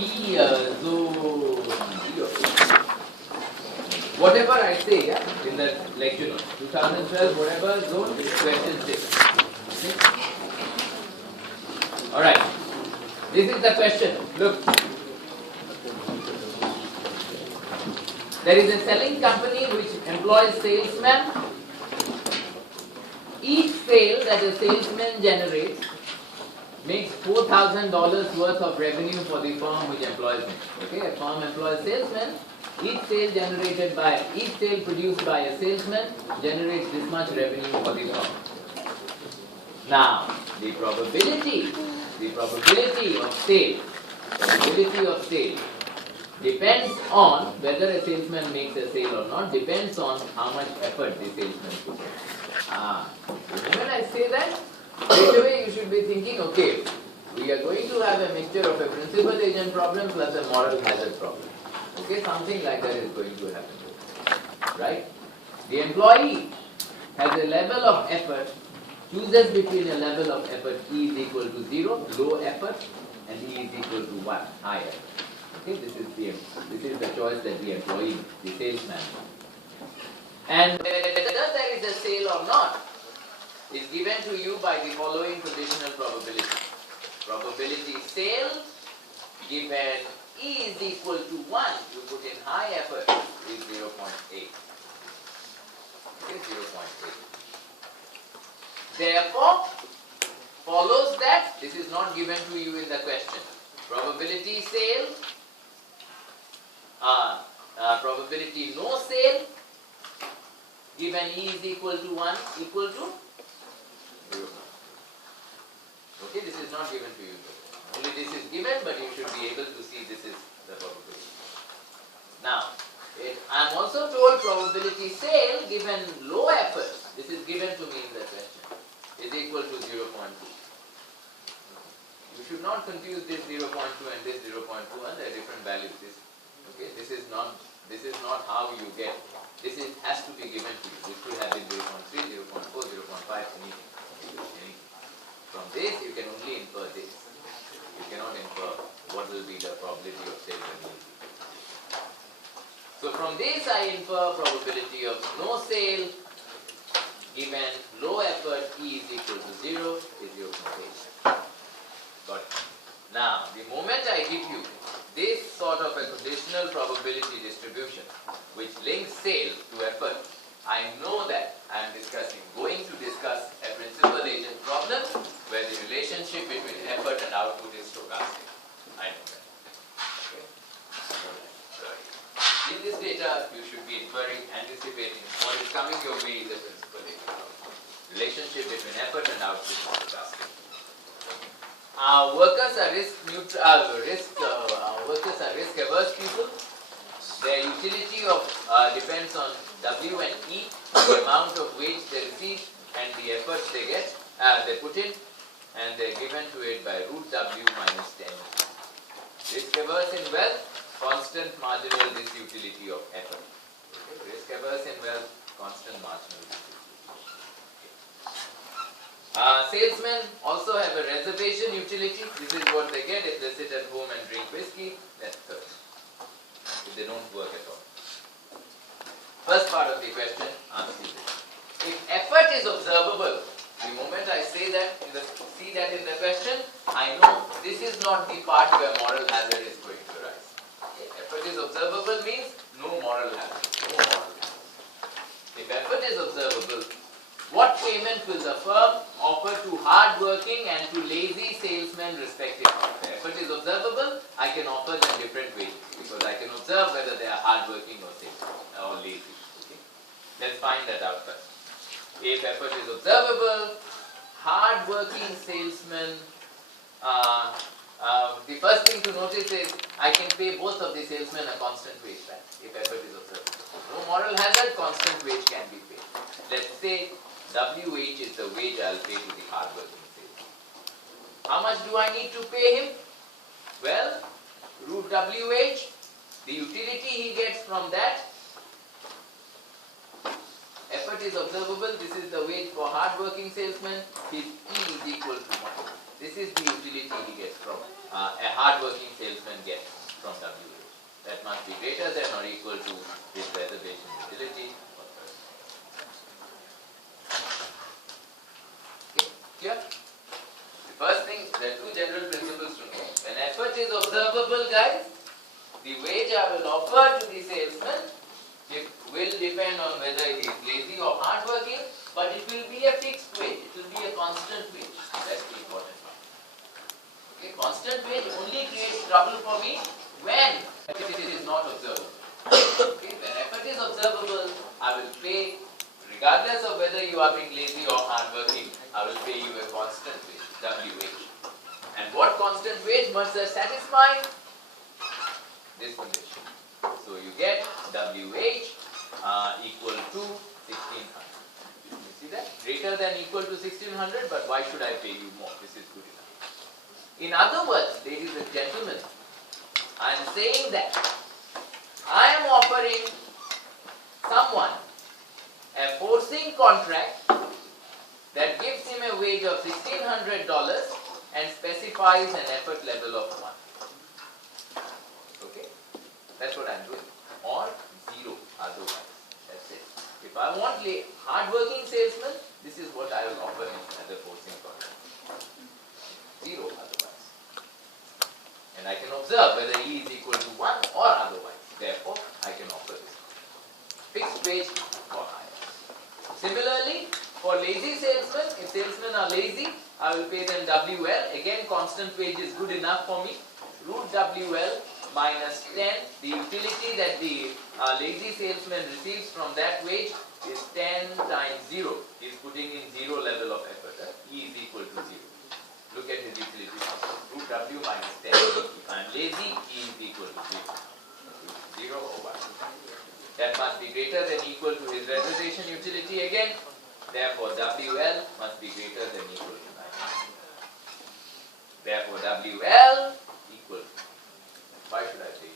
B zone 0. Whatever I say, yeah, in the lecture note, 2012, whatever zone, question 6. Okay? Alright. This is the question. Look. There is a selling company which employs salesmen. Each sale that a salesman generates makes $4,000 worth of revenue for the firm which employs him. Okay, a firm employs salesmen. Each sale produced by a salesman generates this much revenue for the firm. Now, the probability of sale depends on whether a salesman makes a sale or not, depends on how much effort the salesman puts in. When I say that, straight away you should be thinking, okay, we are going to have a mixture of a principal agent problem plus a moral hazard problem. Okay, something like that is going to happen. Right? The employee has a level of effort, chooses between a level of effort E is equal to 0, low effort, and E is equal to 1, high effort. Okay, this is the choice that the employee, the salesman. And whether there is a sale or not is given to you by the following conditional probability. Probability sale given E is equal to 1, you put in high effort, is 0.8. Okay, 0.8. Therefore, follows that, this is not given to you in the question. Probability sale, probability no sale, given E is equal to 1, equal to 0. Okay, this is not given to you. Only this is given, but you should be able to see this is the probability. Now, I am also told probability sale given low effort, this is given to me in the question, is equal to 0.2. You should not confuse this 0.2 and this 0.2, and they are different values. This is not how you get. Has to be given to you. This could have been 0.3, 0.4, 0.5, anything. From this you can only infer this. You cannot infer what will be the probability of sale and no. So from this I infer probability of no sale given low effort E is equal to 0 is 0.8. Got it. Now, the moment I give you this sort of a conditional probability distribution which links sale to effort, I know that I am going to discuss a principal agent problem where the relationship between effort and output is stochastic. I know that. Okay. In this data, you should be anticipating what is coming your way is a principal agent problem. Relationship between effort and output is stochastic. Workers are risk averse people. Their utility depends on W and E, the amount of wage they receive and the efforts they put in, and they're given to it by root W minus 10. Risk averse in wealth, constant marginal disutility of effort. Okay. Risk averse in wealth, constant marginal disutility. Salesmen also have a reservation utility. This is what they get if they sit at home and drink whiskey. That's third. If they don't work at all. First part of the question answers this. If effort is observable, the moment I see that in the question, I know this is not the part where moral hazard is going to arise. If effort is observable means no moral hazard. If effort is observable, what payment will the firm offer to hard-working and to lazy salesmen respectively? If effort is observable, I can offer them different ways because I can observe whether they are hard-working or lazy. Okay? Let's find that out first. If effort is observable, hard-working salesmen, the first thing to notice is I can pay both of the salesmen a constant wage back if effort is observable. No moral hazard, constant wage can be paid. Let's say WH is the wage I'll pay to the hard-working salesman. How much do I need to pay him? Well, root WH, the utility he gets from that, effort is observable, this is the wage for hard-working salesman, his E is equal to 1. This is the utility he gets from, a hard-working salesman gets. greater than or equal to his reservation utility. Okay, clear? The first thing, there are two general principles to know. When effort is observable, guys, the wage I will offer to the salesman will depend on whether he is lazy or hardworking, but it will be a fixed wage. It will be a constant wage. That's the important part. Okay, constant wage only creates trouble for me when it is not observable. Okay, when effort is observable, I will pay, regardless of whether you are being lazy or hardworking, I will pay you a constant wage, WH. And what constant wage must satisfy? This condition. So you get WH equal to 1600. You see that? Greater than equal to 1600, but why should I pay you more? This is good enough. In other words, ladies and gentlemen, I am saying that I am offering someone a forcing contract that gives him a wage of $1,600 and specifies an effort level of 1. Okay? That's what I'm doing. Or 0 otherwise. That's it. If I want a hard-working salesman, this is what I will offer him as a forcing contract. 0 otherwise. And I can observe whether he is equal to 1 or otherwise. Therefore, I can offer this. Fixed wage or higher. Similarly, for lazy salesmen, if salesmen are lazy, I will pay them WL. Again, constant wage is good enough for me. Root WL minus 10. The utility that the lazy salesman receives from that wage is 10 times 0. He is putting in 0 level of effort. E is equal to 0. Look at his utility function. Root W minus 10. If I am lazy, E is equal to 0. 0 or 1. That must be greater than equal to his reservation utility again. Therefore, WL must be greater than equal to 9. Therefore, WL equal to. Why should I pay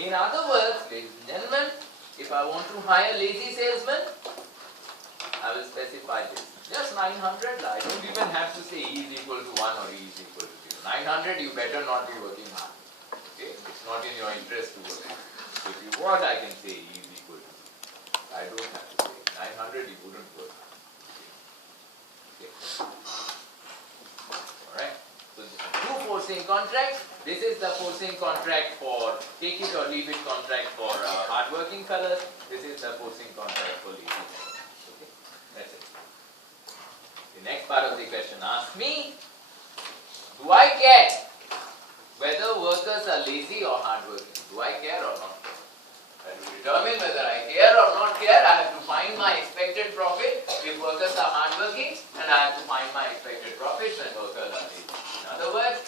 you? In other words, ladies and gentlemen, if I want to hire lazy salesman, I will specify this. Just 900. I don't even have to say E is equal to 1 or E is equal to 0. 900, you better not be working hard. Okay? It's not in your interest to work hard. If you want, I can say E is equal to 0. I don't have to say 900, you wouldn't work. Okay. Alright. So two forcing contracts. This is the forcing contract for take it or leave it contract for hard-working fellas. This is the forcing contract for lazy fellas. Okay. That's it. The next part of the question asks me, do I care whether workers are lazy or hardworking? Do I care or not? To determine whether I care or not care, I have to find my expected profit if workers are hardworking, and I have to find my expected profits when workers are lazy. In other words,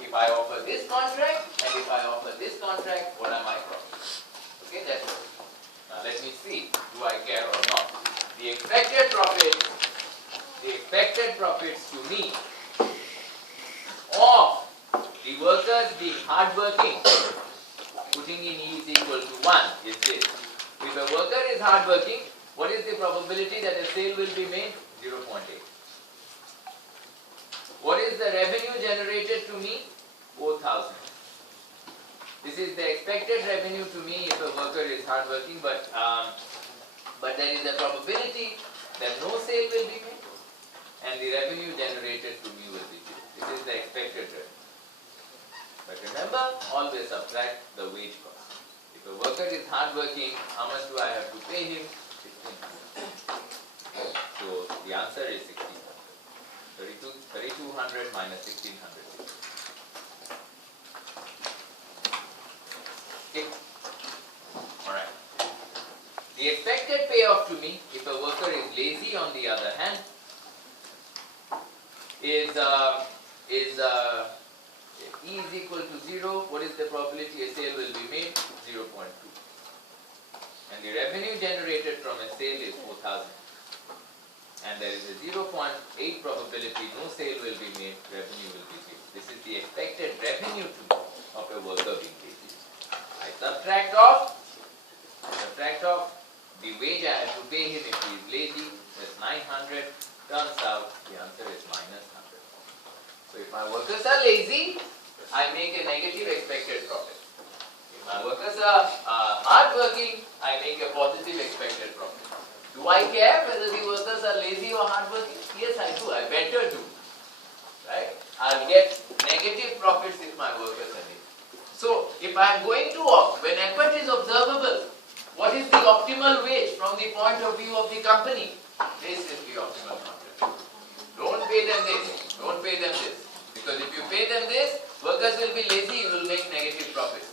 if I offer this contract and if I offer this contract, what are my profits? Okay, that's it. Now let me see, do I care or not? The expected profits to me of the workers being hardworking, putting in E is equal to 1 is this. If a worker is hardworking, what is the probability that a sale will be made? 0.8. What is the revenue generated to me? 4,000. This is the expected revenue to me if a worker is hardworking, but there is a probability that no sale will be made and the revenue generated to me will be 0. This is the expected revenue. But remember, always subtract the wage cost. If a worker is hardworking, how much do I have to pay him? 1,600. So the answer is 1,600. 3,200 minus 1,600. Okay. Alright. The expected payoff to me, if a worker is lazy on the other hand, is E is equal to 0. What is the probability a sale will be made? 0.2. And the revenue generated from a sale is 4,000. And there is a 0.8 probability no sale will be made, revenue will be 0. This is the expected revenue to me of a worker being lazy. I subtract off the wage I have to pay him if he is lazy. That's 900. Turns out the answer is minus 100. So if my workers are lazy, I make a negative expected profit. My workers are hardworking, I make a positive expected profit. Do I care whether the workers are lazy or hardworking? Yes, I do. I better do. Right? I'll get negative profits if my workers are lazy. So, if I am going to opt, when effort is observable, what is the optimal wage from the point of view of the company? This is the optimal contract. Don't pay them this. Don't pay them this. Because if you pay them this, workers will be lazy, you will make negative profits.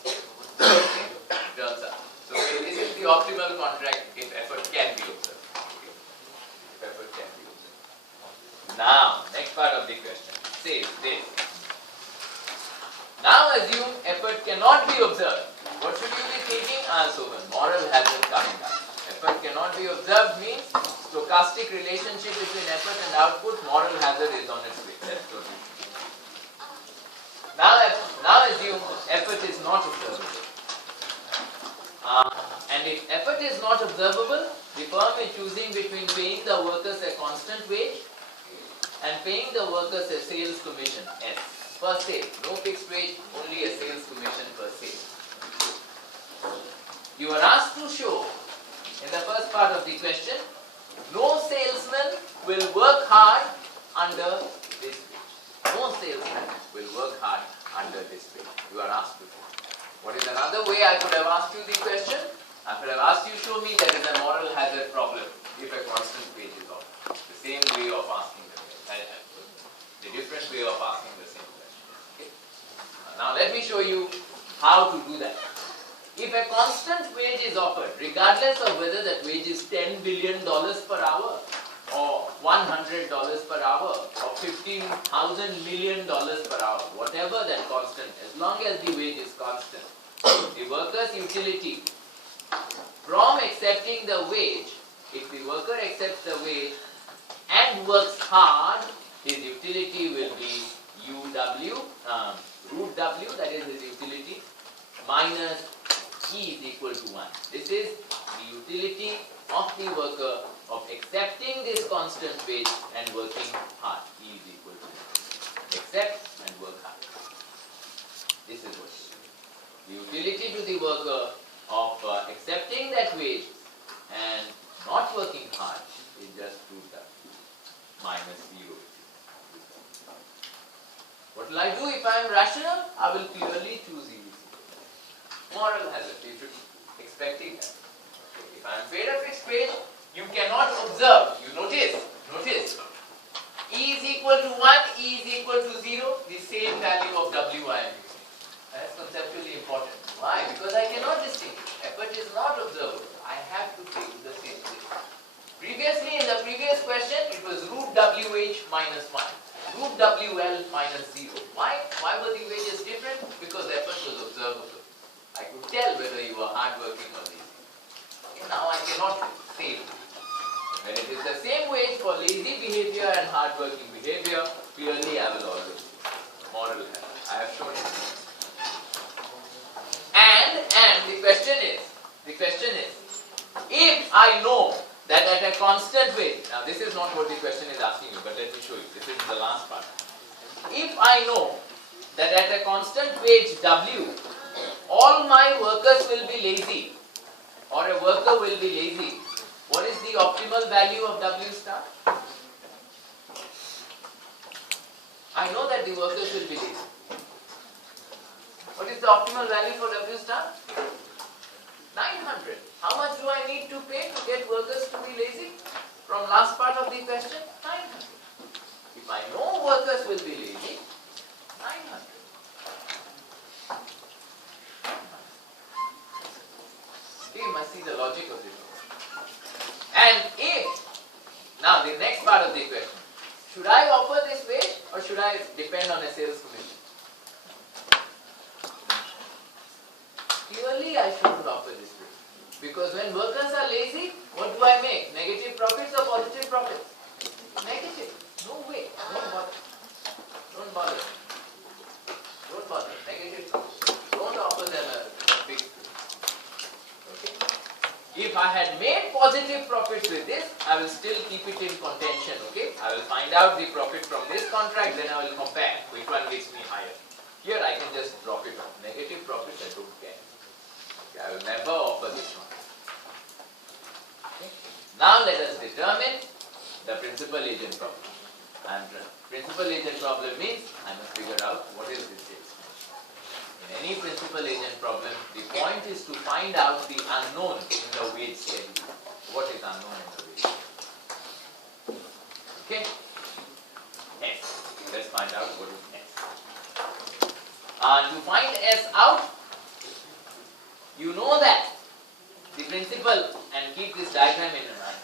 Okay? Turns out. So this is the optimal contract if effort can be observed. Okay? If effort can be observed. Now, next part of the question says this. Now assume effort cannot be observed. What should you be thinking? So the moral hazard coming up. Effort cannot be observed means stochastic relationship between effort and output, moral hazard is on its way. That's totally true. Now assume effort is not observable. And if effort is not observable, the firm is choosing between paying the workers a constant wage and paying the workers a sales commission, S, per sale. No fixed wage, only a sales commission per sale. You are asked to show, in the first part of the question, no salesman will work hard under this wage. No salesman will work hard under this wage. You are asked to show. What is another way I could have asked you the question? I could have asked you, show me there is a moral hazard problem if a constant wage is offered. The same way of asking the different way of asking the same question. Okay? Now let me show you how to do that. If a constant wage is offered, regardless of whether that wage is $10 billion per hour, or $100 per hour, or $15,000 million per hour, whatever that constant, as long as the wage is constant, the worker's utility from accepting the wage, if the worker accepts the wage and works hard, his utility will be UW, root W, that is his utility, minus E is equal to 1. This is the utility of the worker of accepting this constant wage and working hard. E is equal to 1. Accept and work hard. This is what it is. The utility to the worker of accepting that wage and not working hard is just root W minus 0. What will I do if I am rational? I will clearly choose E. Moral hazard, you should be expecting that. If I am paid a fixed wage, you cannot observe. You notice, E is equal to 1, E is equal to 0, the same value of W I am using. That's conceptually important. Why? Because I cannot distinguish. Effort is not observable. I have to take the same thing. Previously, in the previous question, it was root WH minus 1, root WL minus 0. Why? Why were the wages different? Because effort was observable. I could tell whether you were hardworking or lazy. Okay, now I cannot say it. When it is the same wage for lazy behavior and hardworking behavior, clearly I will always moral hazard. I have shown it. And the question is, if I know that at a constant wage, now this is not what the question is asking you, but let me show you. This is the last part. If I know that at a constant wage W, all my workers will be lazy, or a worker will be lazy, what is the optimal value of W star? I know that the workers will be lazy. What is the optimal value for W star? 900. How much do I need to pay to get workers to be lazy? From last part of the question, 900. If I know workers will be lazy, 900. You must see the logic of this. And if, now the next part of the question, should I offer this wage or should I depend on a sales commission? Clearly I shouldn't offer this wage. Because when workers are lazy, what do I make? Negative profits or positive profits? Negative. No way. Don't bother. Don't bother. Don't bother. Negative profits. Don't offer them a big wage. Okay? If I had made positive profits with this, I will still keep it in contention. Okay? I will find out the profit from this contract, then I will compare which one gives me higher. Here I can just drop it off. Negative profits I don't care. I will never offer this one. Okay. Now let us determine the principal agent problem. And principal agent problem means I must figure out what is this sales commission. In any principal agent problem, the point is to find out the unknown in the wage schedule. What is unknown in the wage schedule? Okay? S. Let's find out what is S. To find S out, you know that the principal, and keep this diagram in your mind,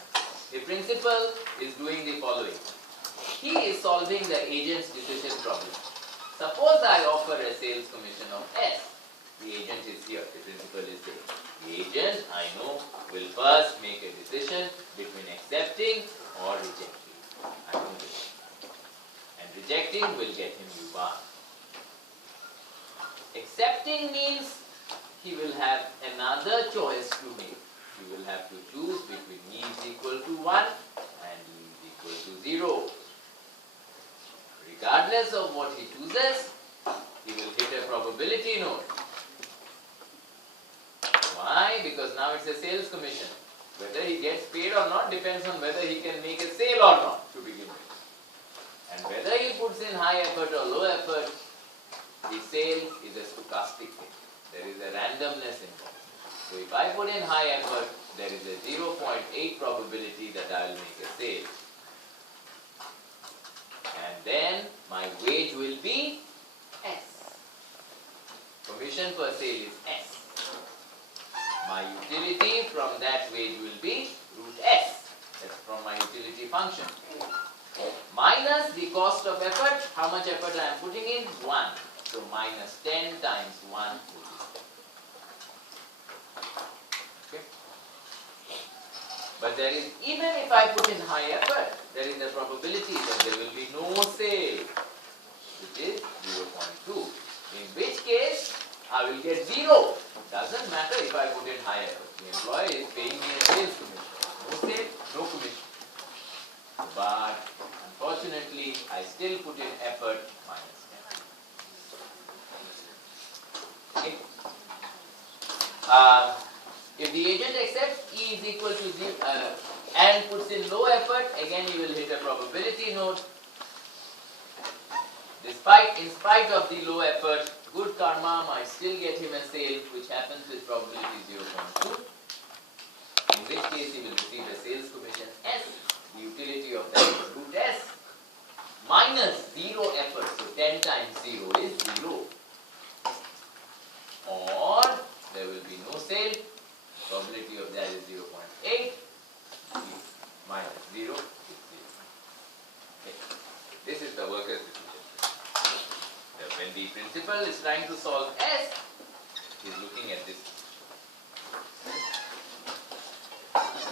the principal is doing the following. He is solving the agent's decision problem. Suppose I offer a sales commission of S. The agent is here, the principal is there. The agent, I know, will first make a decision between accepting or rejecting. I know this. And rejecting will get him U-bar. Accepting means he will have another choice to make. He will have to choose between E is equal to 1 and E is equal to 0. Regardless of what he chooses, he will hit a probability note. Why? Because now it's a sales commission. Whether he gets paid or not depends on whether he can make a sale or not to begin with. And whether he puts in high effort or low effort, the sale is a stochastic thing. There is a randomness involved. So if I put in high effort, there is a 0.8 probability that I will make a sale. And then my wage will be S. Commission per sale is S. My utility from that wage will be root S. That's from my utility function. Minus the cost of effort. How much effort I am putting in? 1. So minus 10 times 1 will be 10. Okay. But there is, even if I put in high effort, there is a probability that there will be no sale, which is 0.2. In which case, I will get 0. Doesn't matter if I put in high effort. The employer is paying me a sales commission. No sale, no commission. But unfortunately, I still put in effort minus 10. Okay. If the agent accepts E is equal to 0 and puts in low effort, again he will hit a probability note. In spite of the low effort, good karma might still get him a sale, which happens with probability 0.2. In which case he will receive a sales commission S. The utility of that is root S minus 0 effort. So 10 times 0 is 0. Or there will be no sale. Probability of that is 0.8. Minus 0 is 0. Okay. This is the worker's decision. When the principal is trying to solve S, he is looking at this.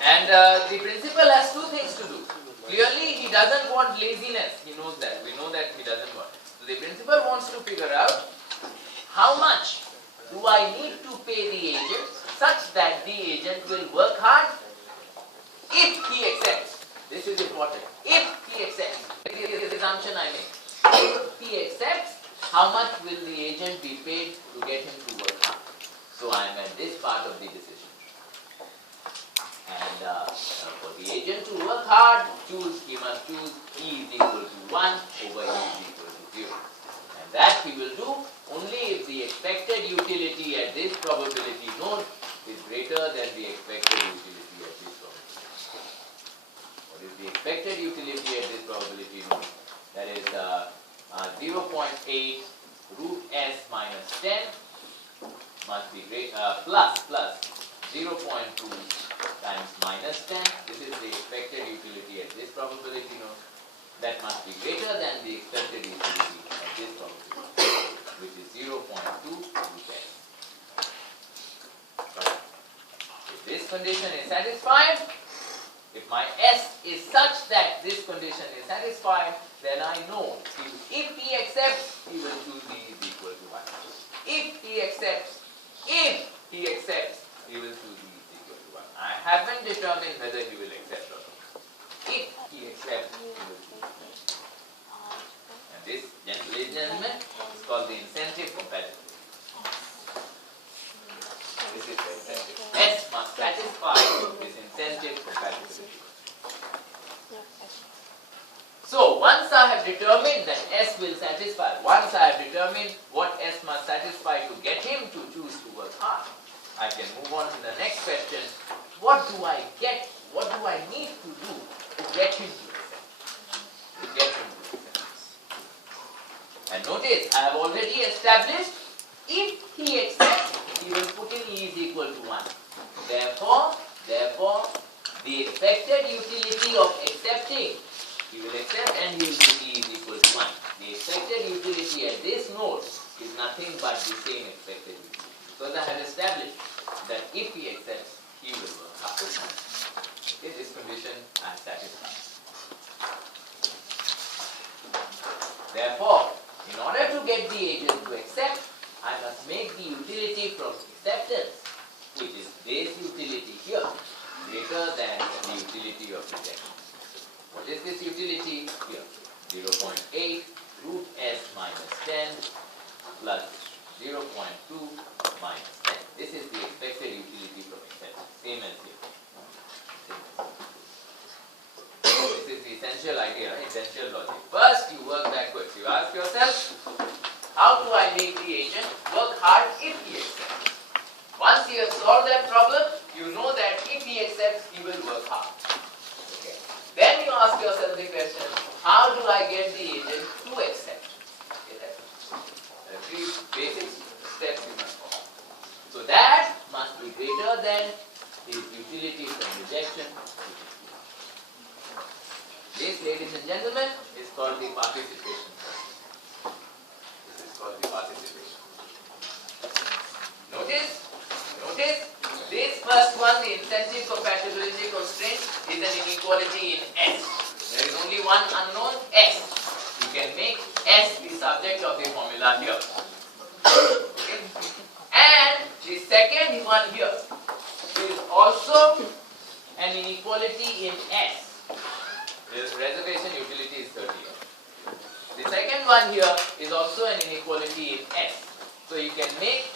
And the principal has two things to do. Clearly, he doesn't want laziness. He knows that. We know that he doesn't want. So the principal wants to figure out how much do I need to pay the agent such that the agent will work hard if he accepts. This is important. If he accepts. This is the assumption I make. If he accepts, how much will the agent be paid to get him to work hard? So I am at this part of the decision. And for the agent to work hard, he must choose E is equal to 1 over E is equal to 0. And that he will do only if the expected utility at this probability node is greater than the expected utility at this probability. What is the expected utility at this probability node? That is 0.8 root S minus 10 must be plus 0.2 times minus 10. This is the expected utility at this probability node. That must be greater than the expected utility at this probability, which is 0.2 root S. If this condition is satisfied, if my S is such that this condition is satisfied, then I know if he accepts, he will choose E is equal to 1. If he accepts, he will choose E is equal to 1. I haven't determined whether he will accept or not. If he accepts, he will choose 1. And this, ladies and gentlemen, is called the incentive compatibility. This is very must satisfy to get him to choose to work hard. I can move on to the next question. What do I get? What do I need to do to get him to accept? To get him to accept. And notice, I have already established if he accepts, he will put in E is equal to 1. Therefore, the expected utility of accepting, he will accept and he will put E is equal to 1. The expected utility at this node is nothing but the same expected utility. Because I have established that if he accepts, he will work hard. Okay, this condition I have satisfied. Therefore, in order to get the agent to accept, I must make the utility from acceptance, which is this utility here, greater than the utility of rejection. What is this utility here? 0.8 root s minus 10 plus 0.2 minus 10. This is the expected utility from acceptance, same as here. This is the essential idea, essential logic. First, you work backwards. You ask yourself, how do I make the agent work hard if he accepts? Once you have solved that problem, you know that if he accepts, he will work hard. Okay. Then you ask yourself the question, how do I get the agent to accept? Okay, that's three basic steps you must follow. So that must be greater than his utility from rejection. This, ladies and gentlemen, is called the participation. This is called the participation. Notice, this first one, the incentive compatibility constraint, is an inequality in S. There is only one unknown, S. You can make S the subject of the formula here. Okay? And the second one here is also an inequality in S. The reservation utility is 30. The second one here is also an inequality in S. So you can make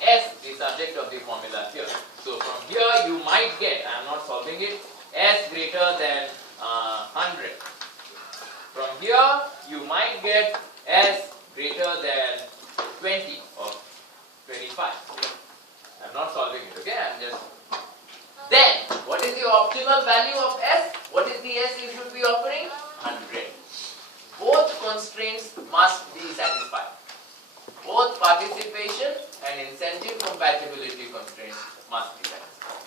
S the subject of the formula here. So from here you might get, I am not solving it, S greater than 100. From here you might get S greater than 20 or 25. I am not solving it, okay? I am just. Then, what is the optimal value of S? What is the S you should be offering? 100. Both constraints must be satisfied. Both participation and incentive compatibility constraints must be satisfied.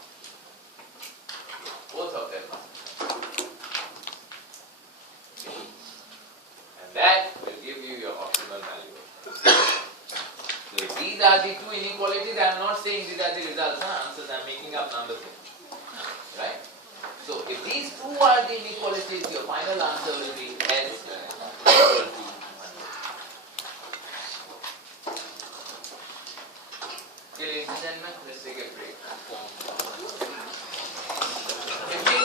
Both of them must be. Okay. And that will give you your optimal value. So if these are the two inequalities, I am not saying these are the results, answers, I am making up numbers here. Right? So if these two are the inequalities, your final answer will be S equal to